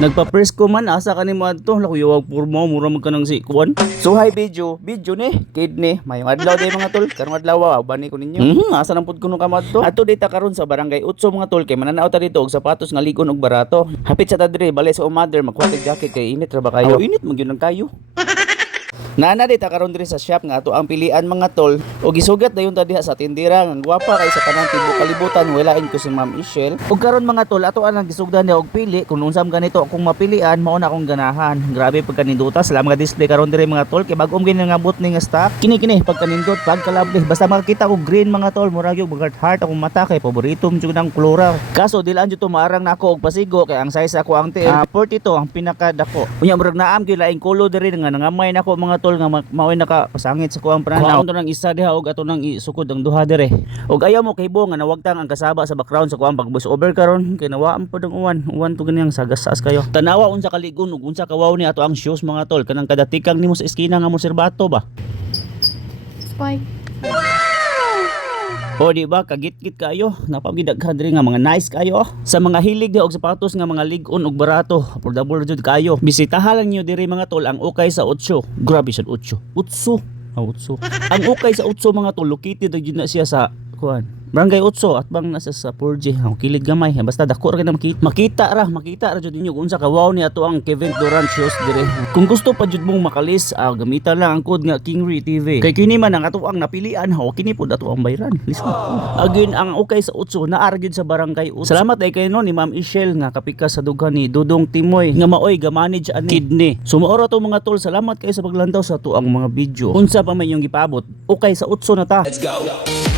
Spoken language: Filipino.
Nagpa-press ko man asa ka ni mo adto lakuyawag purmo mura man ka nang si kuan. So hi video ni kidney may adlaw day mga tol karong adlaw bani ko ninyo. Asa nang pud kuno ka madto. Ato dita karon sa barangay Utso mga tol kay mananaw ta dito og sapatos nga ligon og barato. Hapit sa ta dire balay sa mother magkuha jacket kay init ra ba kayo? Init man gyud kayo. Nana dita karon diri sa shop nga ato ang pilian mga tol og gisugat dayon ta diha sa tindira nga gwapa kay sa tanang tibuok kalibutan walain ko si Ma'am Michelle. Og karon mga tol ato ang gisugdan niya og pili kung unsam ganito kung mapilian mao na akong ganahan. Grabe pagkaninduta salamat nga display karon diri mga tol kay bag-om gini nga abot ni nga stock. Kini pagkanindot pagkalabli basta makita ko green mga tol murag yung heart akong mata kay paborito mo jud ang kolora. Kaso dilaan jud to maarang nako og pasigo kay ang size ako ang tiil 42 ang pinakadako. Unya murag naam gyud laing kulo diri nga nangamay nako mga tol nga maoy naka pasangit sa kuang pranaw. Ato nang isa diha og ato nang isukod ang duha dire. Og ayaw mo kaybo nga nawagtang ang kasaba sa background sa kuang pag-voice over karon kay nawaan pod ang uwan to ganiyang sagas-saas kayo. Tanawa unsa kaligon ug unsa kawaw ni ato ang shoes mga tol kanang kadatikang nimo sa eskina nga monserbato ba. Spike. O di ba kagit-git kayo napagidaghan diri nga mga nice kayo sa mga hilig og sapatos nga mga ligon og barato affordable jud kayo bisitahan lang niyo diri mga tol ang ukay sa Utso. Grabe siya Utso ang ukay sa Utso mga tol located jud na siya sa kuan Barangay Utso at bang nasa sa 4G kilid gamay basta dako ra makita ra jud ninyo kung unsa kawaw ni ato ang Kevin Durant shoes dire. Kung gusto pa jud mong makalis gamitan lang ang code nga Kingry TV kay kini man ang ato ang napilian kini pud ato ang bayran. Listen again ang ukay sa Utso naa gyud sa Barangay Utso. Salamat ay kay no ni Ma'am Michelle nga kapikas sa dughan ni Dudong Timoy nga maoy ga-manage ani kidney. Sumoro to mga tol salamat kay sa paglantaw sa ato ang mga video. Unsa pa man yung gipaabot ukay sa Utso na ta. Let's go.